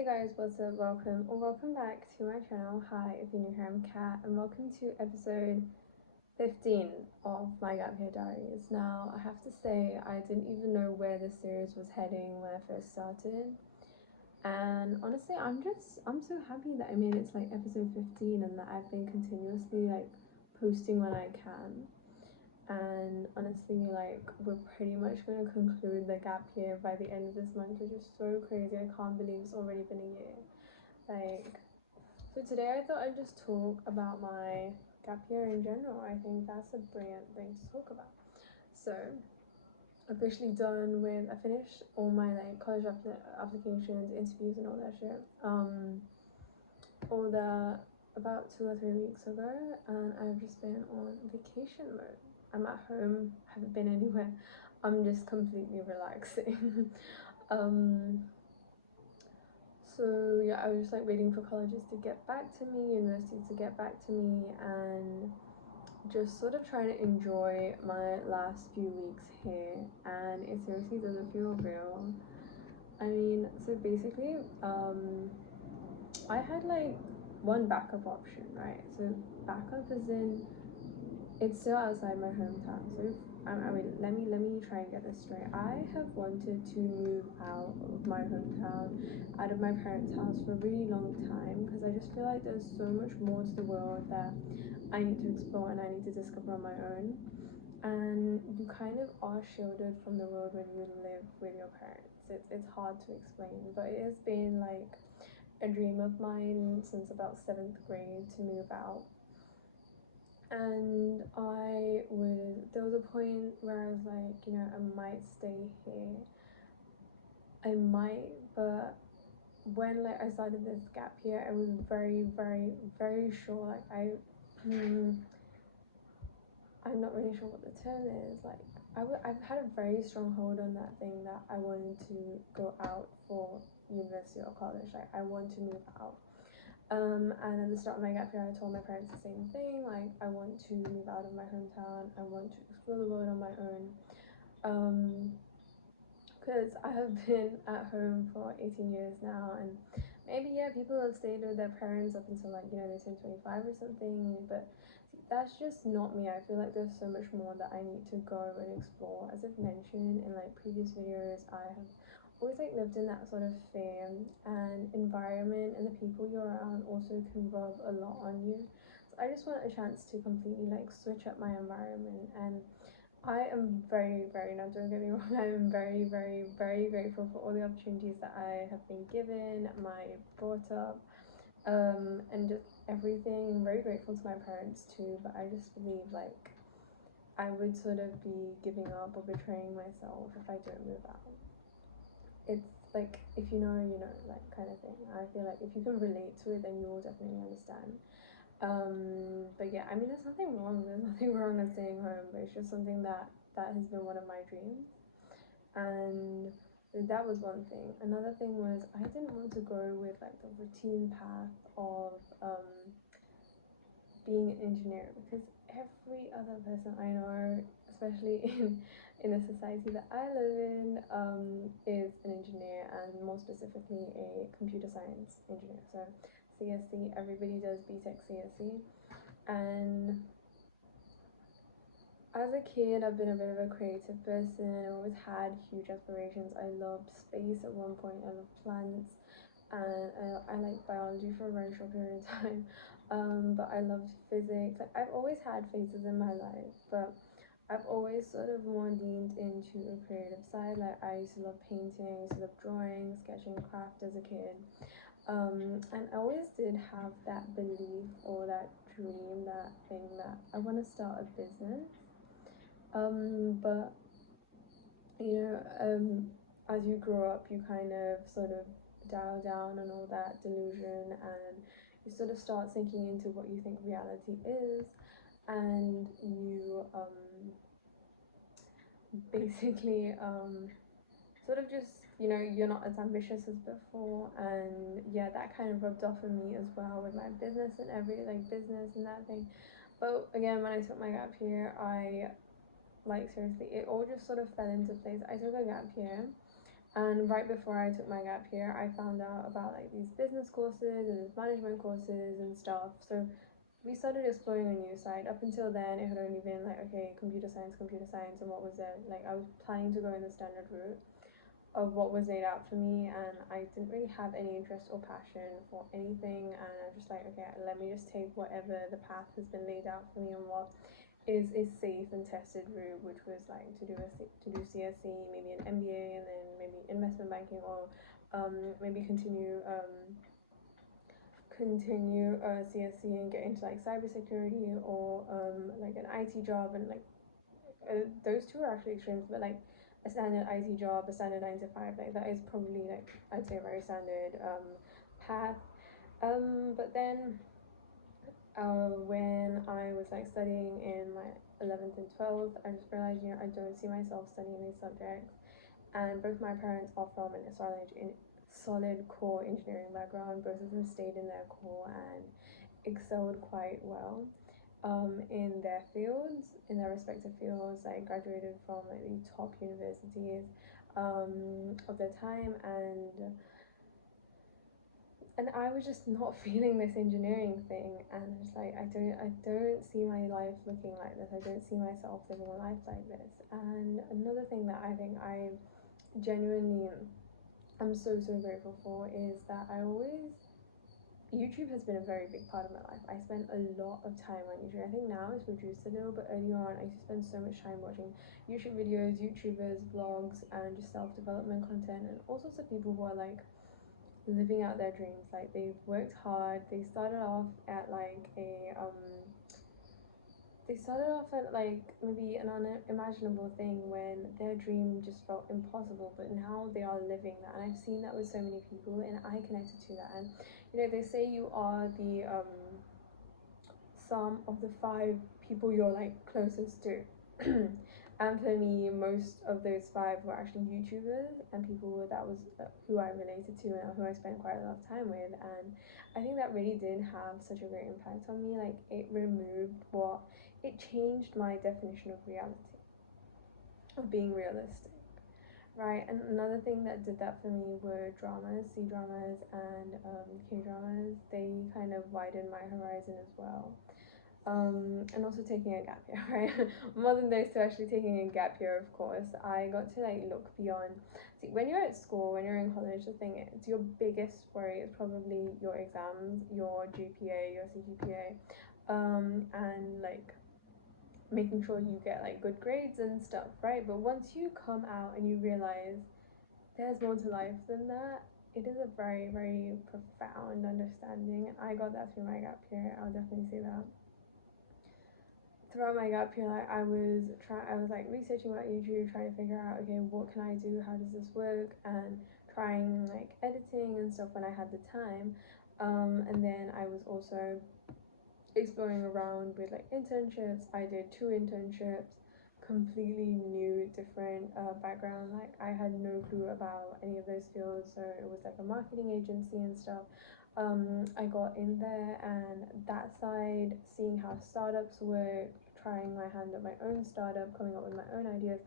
Hey guys, what's up? Welcome or welcome back to my channel. Hi, if you're new here, I'm Kat, and welcome to episode 15 of my Gap Year Diaries. Now, I have to say, I didn't even know where this series was heading when I first started, and honestly, I'm so happy that I made it to like episode 15 and that I've been continuously like posting when I can. And honestly, like, we're pretty much going to conclude the gap year by the end of this month, which is so crazy. I can't believe it's already been a year. Like, so today I thought I'd just talk about my gap year in general. I think that's a brilliant thing to talk about. So officially done with, I finished all my like college applications, interviews and all that shit. All that about 2 or 3 weeks ago, and I've just been on vacation mode. I'm at home, haven't been anywhere. I'm just completely relaxing. um so yeah, I was just like waiting for colleges to get back to me, universities to get back to me, and just sort of trying to enjoy my last few weeks here. And it seriously doesn't feel real. I mean, so basically, I had like one backup option, right? So backup is in, it's still outside my hometown. So if, I mean, let me try and get this straight. I have wanted to move out of my hometown, out of my parents' house for a really long time, because I just feel like there's so much more to the world that I need to explore and I need to discover on my own. And you kind of are shielded from the world when you live with your parents. It's hard to explain, but it has been like a dream of mine since about seventh grade to move out. And there was a point where I was like, I might stay here. I might, but when like I started this gap year, I was very, very, very sure. Like I'm not really sure what the term is. Like I've had a very strong hold on that thing that I wanted to go out for university or college. Like I want to move out. And at the start of my gap year, I told my parents the same thing. Like I want to move out of my hometown. I want to explore the world on my own. Because I have been at home for 18 years now, and maybe yeah, people have stayed with their parents up until like they turn 25 or something, but that's just not me. I feel like there's so much more that I need to go and explore. As I've mentioned in like previous videos, I have always like lived in that sort of fear, and environment and the people you're around also can rub a lot on you. So I just want a chance to completely like switch up my environment. And I am very, very, not, don't get me wrong, I am very, very, very grateful for all the opportunities that I have been given, my brought up, and just everything. I'm very grateful to my parents too, but I just believe like I would sort of be giving up or betraying myself if I don't move out. It's like, if you know, you know, like kind of thing. I feel like if you can relate to it, then you will definitely understand. But yeah, I mean, there's nothing wrong. There's nothing wrong with staying home, but it's just something that has been one of my dreams. And that was one thing. Another thing was I didn't want to go with like the routine path of being an engineer, because every other person I know, especially in the society that I live in, is an engineer, and more specifically a computer science engineer. So CSC, everybody does BTech CSC. And as a kid, I've been a bit of a creative person. I've always had huge aspirations. I loved space at one point. I loved plants, and I liked biology for a very short period of time. But I loved physics. Like I've always had phases in my life, but I've always sort of more leaned into a creative side. Like I used to love painting, I used to love drawing, sketching, craft as a kid. And I always did have that belief or that dream, that thing that I want to start a business. But as you grow up, you kind of sort of dial down on all that delusion, and you sort of start sinking into what you think reality is, and you basically sort of just, you're not as ambitious as before. And yeah, that kind of rubbed off on me as well with my business and business and that thing. But again, when I took my gap year, I, like, seriously, it all just sort of fell into place. I took a gap year And right before I took my gap year, I found out about like these business courses and these management courses and stuff. So we started exploring a new side. Up until then, it had only been like, okay, computer science, and what was it? Like, I was planning to go in the standard route of what was laid out for me, and I didn't really have any interest or passion for anything. And I was just like, okay, let me just take whatever the path has been laid out for me and what is a safe and tested route, which was like to do CSE, maybe an MBA, and then maybe investment banking, or maybe continue CSE and get into like cybersecurity, or like an IT job, and like those two are actually extremes, but like a standard IT job, a standard 9 to 5, like that is probably like I'd say a very standard path. But then when I was like studying in my 11th and 12th, I just realized, I don't see myself studying these subjects. And both my parents are from a solid core engineering background. Both of them stayed in their core and excelled quite well in their fields, in their respective fields. Like graduated from like the top universities of their time, and I was just not feeling this engineering thing, and it's like I don't see my life looking like this. I don't see myself living a life like this. And another thing that I think I genuinely I'm so grateful for is that YouTube has been a very big part of my life. I spend a lot of time on YouTube. I think now it's reduced a little, but earlier on I used to spend so much time watching YouTube videos, YouTubers, vlogs, and just self-development content, and all sorts of people who are like living out their dreams. Like they've worked hard. They started off at like maybe an unimaginable thing when their dream just felt impossible, but now they are living that. And I've seen that with so many people, and I connected to that. And they say you are the sum of the 5 people you're like closest to. And for me, most of those 5 were actually YouTubers and people that was who I related to and who I spent quite a lot of time with. And I think that really did have such a great impact on me. Like it changed my definition of reality, of being realistic, right? And another thing that did that for me were dramas, C dramas, and K dramas. They kind of widened my horizon as well. And also taking a gap year, right? More than those two, actually taking a gap year, of course, I got to like look beyond. See, when you're at school, when you're in college, the thing is, your biggest worry is probably your exams, your GPA, your CGPA, and like making sure you get like good grades and stuff, right? But once you come out and you realize there's more to life than that, it is a very profound understanding, and I got that through my gap year. I'll definitely say that. Throughout my gap year, like I was like researching about YouTube, trying to figure out, okay, what can I do, how does this work, and trying like editing and stuff when I had the time. And then I was also exploring around with like internships. I did 2 internships, completely new, different background. Like I had no clue about any of those fields, so it was like a marketing agency and stuff. I got in there, and that side, seeing how startups work, trying my hand at my own startup, coming up with my own ideas,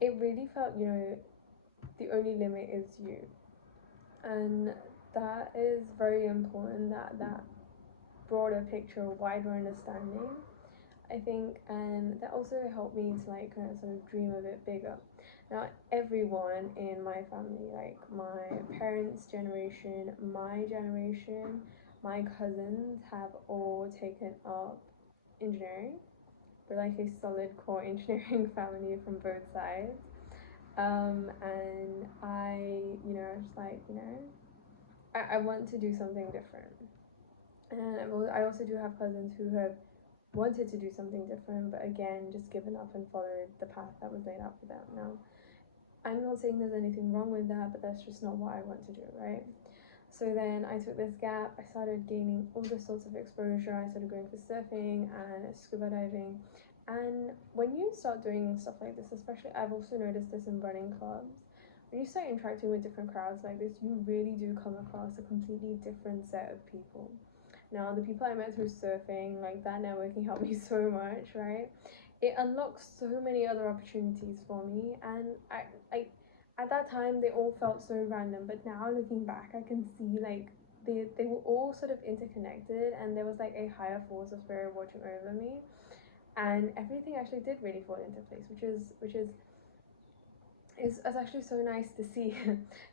it really felt, the only limit is you. And that is very important, that broader picture, wider understanding, I think, and that also helped me to like kind of sort of dream a bit bigger. Now, everyone in my family, like my parents' generation, my generation, my cousins have all taken up engineering. We're like a solid core engineering family from both sides. And just like, I want to do something different. And I also do have cousins who have wanted to do something different, but again, just given up and followed the path that was laid out for them. Now, I'm not saying there's anything wrong with that, but that's just not what I want to do, right? So then I took this gap. I started gaining all the sorts of exposure. I started going for surfing and scuba diving. And when you start doing stuff like this, especially, I've also noticed this in running clubs, when you start interacting with different crowds like this, you really do come across a completely different set of people. Now, the people I met through surfing, like that networking helped me so much, right? It unlocks so many other opportunities for me, and I at that time they all felt so random, but now looking back I can see like they were all sort of interconnected, and there was like a higher force of spirit watching over me, and everything actually did really fall into place, which is actually so nice to see.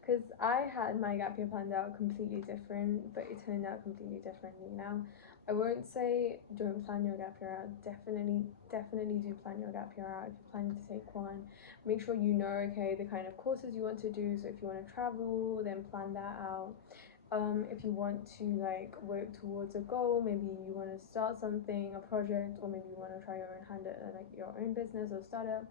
Because I had my gap year planned out completely different, but it turned out completely differently. Now I won't say don't plan your gap year out. Definitely do plan your gap year out. If you're planning to take one, make sure you know, okay, the kind of courses you want to do. So if you want to travel, then plan that out. If you want to like work towards a goal, maybe you want to start something, a project, or maybe you want to try your own hand at like your own business or startup,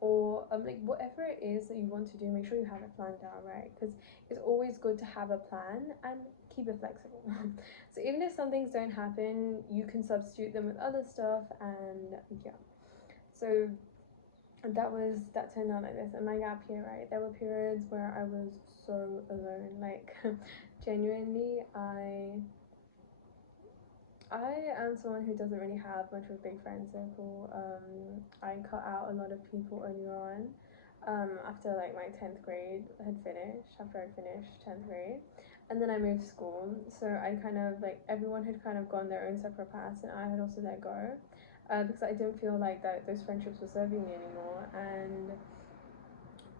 or like whatever it is that you want to do, make sure you have it planned out, right? Because it's always good to have a plan and keep it flexible. So even if some things don't happen, you can substitute them with other stuff, and yeah. So that turned out like this. And my gap year, right, there were periods where I was so alone, like genuinely. I am someone who doesn't really have much of a big friend circle. I cut out a lot of people earlier on, after like my 10th grade had finished, after I finished 10th grade. And then I moved school. So I kind of like, everyone had kind of gone their own separate paths, and I had also let go. Because I didn't feel like that those friendships were serving me anymore.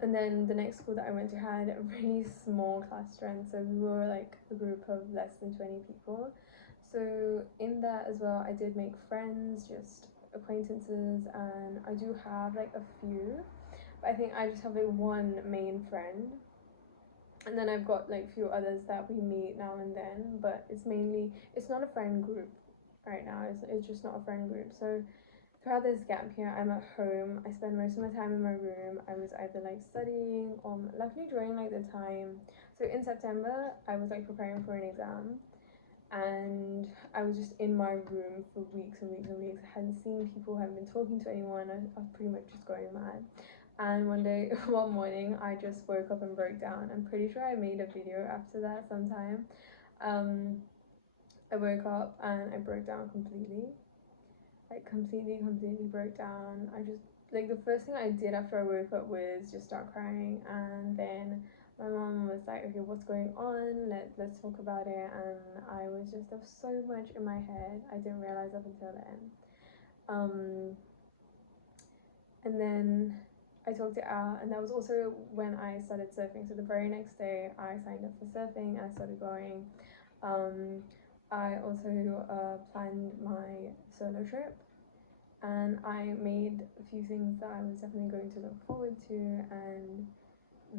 And then the next school that I went to had a really small class strength, so we were like a group of less than 20 people. So in that as well, I did make friends, just acquaintances, and I do have like a few, but I think I just have like one main friend, and then I've got like a few others that we meet now and then, but it's not a friend group right now. It's just not a friend group. So throughout this gap year, I'm at home. I spend most of my time in my room. I was either like studying, or luckily during like the time. So in September, I was like preparing for an exam, and I was just in my room for weeks and weeks and weeks. I hadn't seen people, I hadn't been talking to anyone. I was pretty much just going mad. And one day, one morning, I just woke up and broke down. I'm pretty sure I made a video after that sometime. Um, I woke up and I broke down completely. Like completely broke down. I just, like, the first thing I did after I woke up was just start crying, and then my mom was like, okay, what's going on, let's talk about it. And I was just, there was so much in my head I didn't realize up until then. And then I talked it out, and that was also when I started surfing. So the very next day I signed up for surfing and I started going. I also planned my solo trip, and I made a few things that I was definitely going to look forward to, and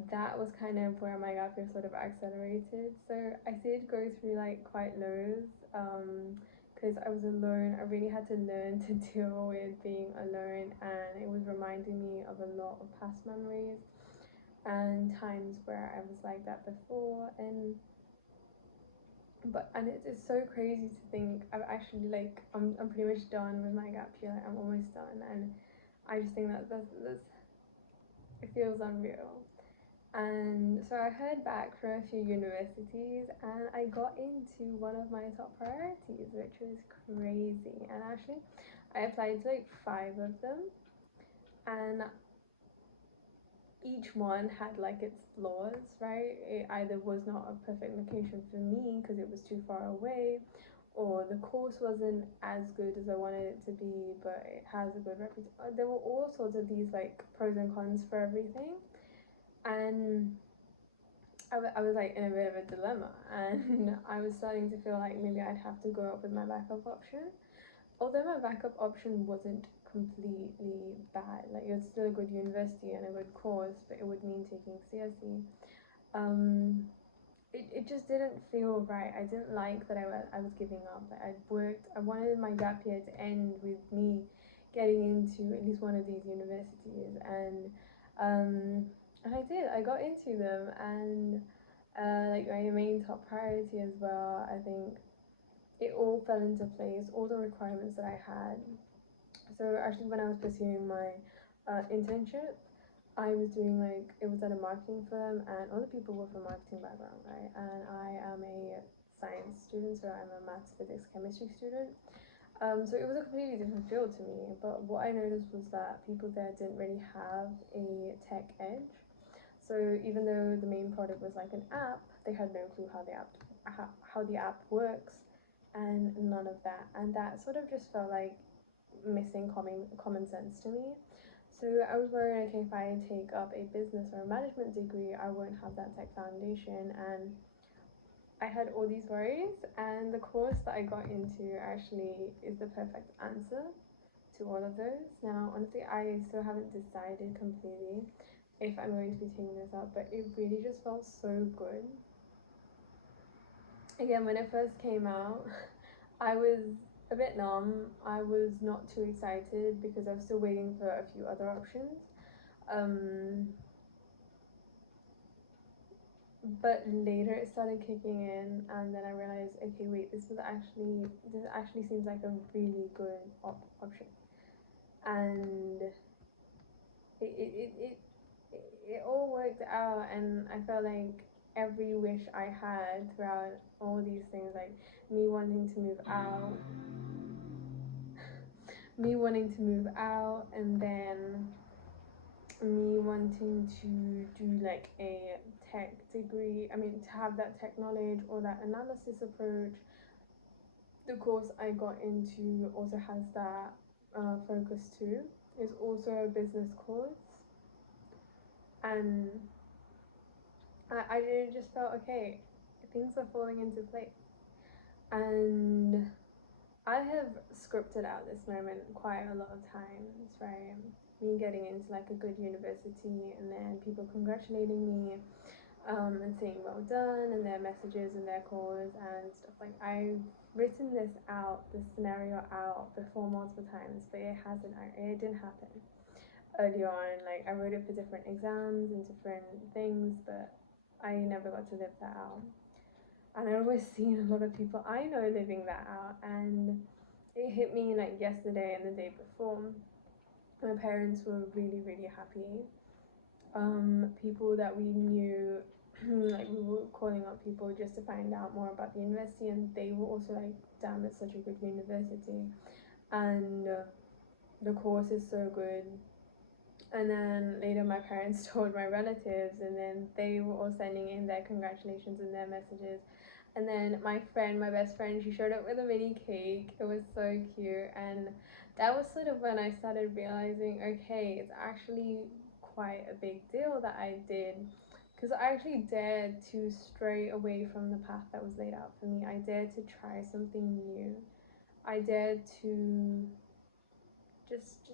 that was kind of where my gap year sort of accelerated. So I did go through like quite lows, because I was alone. I really had to learn to deal with being alone, and it was reminding me of a lot of past memories and times where I was like that before. And it's so crazy to think I've actually like I'm pretty much done with my gap year. Like, I'm almost done, and I just think that's it feels unreal. And so I heard back from a few universities, and I got into one of my top priorities, which was crazy. And actually, I applied to like 5 of them, and each one had like its flaws, right? It either was not a perfect location for me because it was too far away, or the course wasn't as good as I wanted it to be, but it has a good reputation. There were all sorts of these like pros and cons for everything, and I was like in a bit of a dilemma, and I was starting to feel like maybe I'd have to go up with my backup option. Although my backup option wasn't completely bad, like it was still a good university and a good course, but it would mean taking CSE. Um, it just didn't feel right. I didn't like that I was giving up. Like I'd worked, I wanted my gap year to end with me getting into at least one of these universities, um, and I did. I got into them, and like my main top priority as well. I think it all fell into place, all the requirements that I had. So actually, when I was pursuing my internship, I was doing like, it was at a marketing firm, and all the people were from marketing background, right? And I am a science student, so I'm a maths, physics, chemistry student. So it was a completely different field to me. But what I noticed was that people there didn't really have a tech edge. So even though the main product was like an app, they had no clue how the app works, and none of that. And that sort of just felt like missing common sense to me. So I was worried, okay, if I take up a business or a management degree, I won't have that tech foundation, and I had all these worries. And the course that I got into actually is the perfect answer to all of those. Now, honestly, I still haven't decided completely if I'm going to be taking this up, but it really just felt so good. Again, when it first came out, I was a bit numb. I was not too excited because I was still waiting for a few other options. But later it started kicking in, and then I realized, okay, wait, this actually seems like a really good option, and it all worked out, and I felt like every wish I had throughout all these things, like me wanting to move out, and then me wanting to do like a tech degree, to have that tech knowledge or that analysis approach. The course I got into also has that focus too. It's also a business course, and I just felt, okay, things are falling into place. And I have scripted out this moment quite a lot of times, right? Me getting into like a good university, and then people congratulating me, and saying well done, and their messages and their calls and stuff. Like, I've written this scenario out before multiple times, but it didn't happen early on. Like, I wrote it for different exams and different things, but I never got to live that out. And I've always seen a lot of people I know living that out, and it hit me like yesterday and the day before. My parents were really, really happy. People that we knew, like, we were calling up people just to find out more about the university, and they were also like, damn, it's such a good university, and the course is so good. And then later my parents told my relatives, and then they were all sending in their congratulations and their messages. And then my best friend, she showed up with a mini cake. It was so cute. And that was sort of when I started realizing, okay, it's actually quite a big deal that I did, because I actually dared to stray away from the path that was laid out for me. I dared to try something new. I dared to just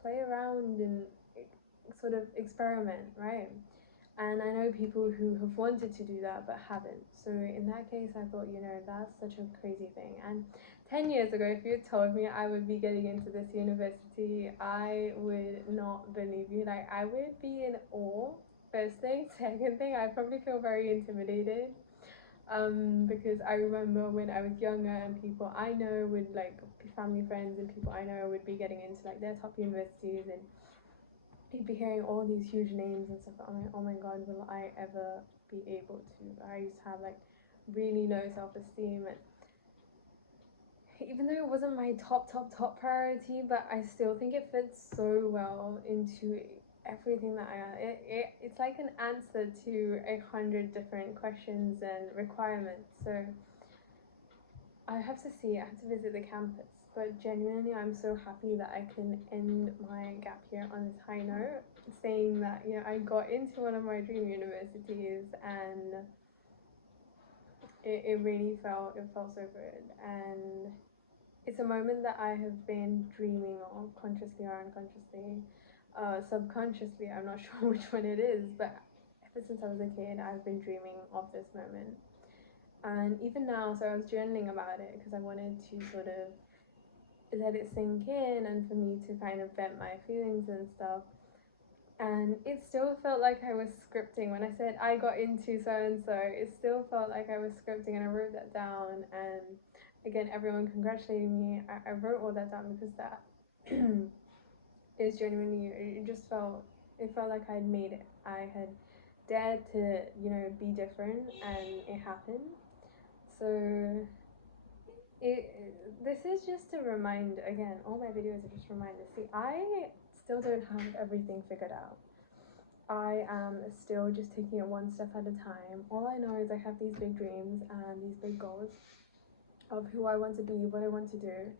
play around and sort of experiment, right? And I know people who have wanted to do that but haven't. So in that case, I thought, that's such a crazy thing. And 10 years ago, if you had told me I would be getting into this university, I would not believe you. Like, I would be in awe, first thing. Second thing, I'd probably feel very intimidated. Because I remember when I was younger, and people I know would, like, family friends and people I know would be getting into like their top universities, and you'd be hearing all these huge names and stuff. I'm like, oh my god, will I ever be able to? I used to have like really low self-esteem, and even though it wasn't my top priority, but I still think it fits so well into everything that it's like an answer to 100 different questions and requirements. So I have to visit the campus, but genuinely I'm so happy that I can end my gap year on this high note, saying that, I got into one of my dream universities, and it really felt so good. And it's a moment that I have been dreaming of, consciously or unconsciously, subconsciously, I'm not sure which one it is, but ever since I was a kid, I've been dreaming of this moment. And even now, so I was journaling about it because I wanted to sort of let it sink in, and for me to kind of vent my feelings and stuff. And it still felt like I was scripting. When I said I got into so and so, it still felt like I was scripting, and I wrote that down. And again, everyone congratulating me. I wrote all that down because that is genuinely, it felt like I'd made it. I had dared to, be different, and it happened. So this is just a reminder. Again, all my videos are just reminders. See, I still don't have everything figured out. I am still just taking it one step at a time. All I know is I have these big dreams and these big goals of who I want to be, what I want to do,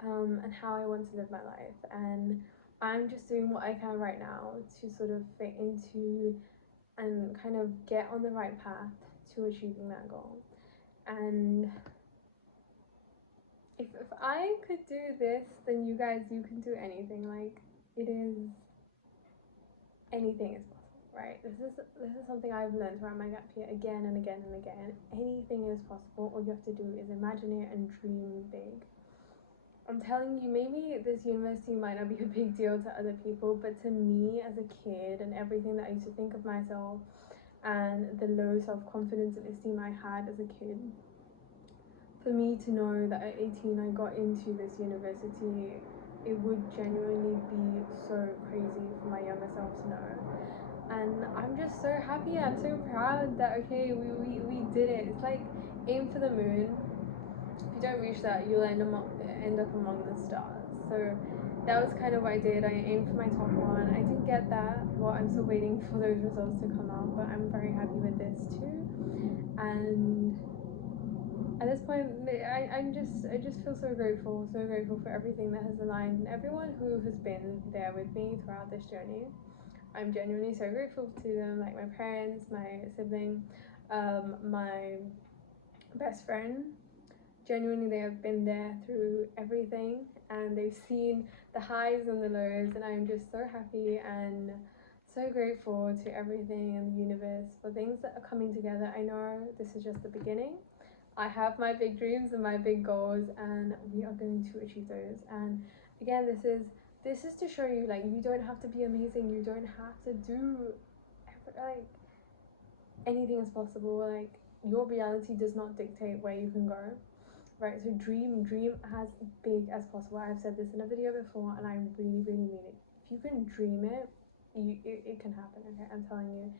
and how I want to live my life. And I'm just doing what I can right now to sort of fit into and kind of get on the right path to achieving that goal. And if I could do this, then you guys, you can do anything. Like, it is, anything is possible, right? This is something I've learned throughout my gap year again and again and again. Anything is possible. All you have to do is imagine it and dream big. I'm telling you, maybe this university might not be a big deal to other people, but to me as a kid and everything that I used to think of myself and the low self-confidence and esteem I had as a kid, for me to know that at 18 I got into this university, it would genuinely be so crazy for my younger self to know. And I'm just so happy, I'm so proud that, okay, we did it. It's like aim for the moon. If you don't reach that, you'll end up among the stars. So that was kind of what I did. I aimed for my top one. I didn't get that. Well, I'm still waiting for those results to come out, but I'm very happy with this too. And at this point, I just feel so grateful for everything that has aligned and everyone who has been there with me throughout this journey. I'm genuinely so grateful to them, like my parents, my sibling, my best friend. Genuinely, they have been there through everything and they've seen the highs and the lows, and I'm just so happy and so grateful to everything in the universe for things that are coming together. I know this is just the beginning. I have my big dreams and my big goals, and we are going to achieve those. And again, this is to show you, like, you don't have to be amazing. You don't have to do like anything is possible. Like, your reality does not dictate where you can go, right? So dream as big as possible. I've said this in a video before, and I really mean it. If you can dream it, it can happen. Okay, I'm telling you.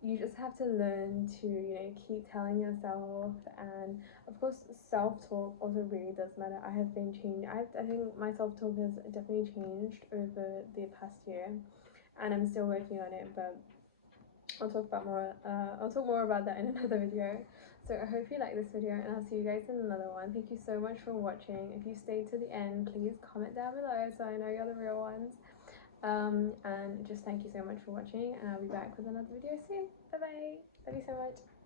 You just have to learn to, keep telling yourself, and of course self-talk also really does matter. I have been changed. I think my self-talk has definitely changed over the past year, and I'm still working on it, but I'll talk more about that in another video. So I hope you like this video, and I'll see you guys in another one. Thank you so much for watching. If you stayed to the end, please comment down below so I know you're the real ones. And just thank you so much for watching, and I'll be back with another video soon. Bye bye. Love you so much.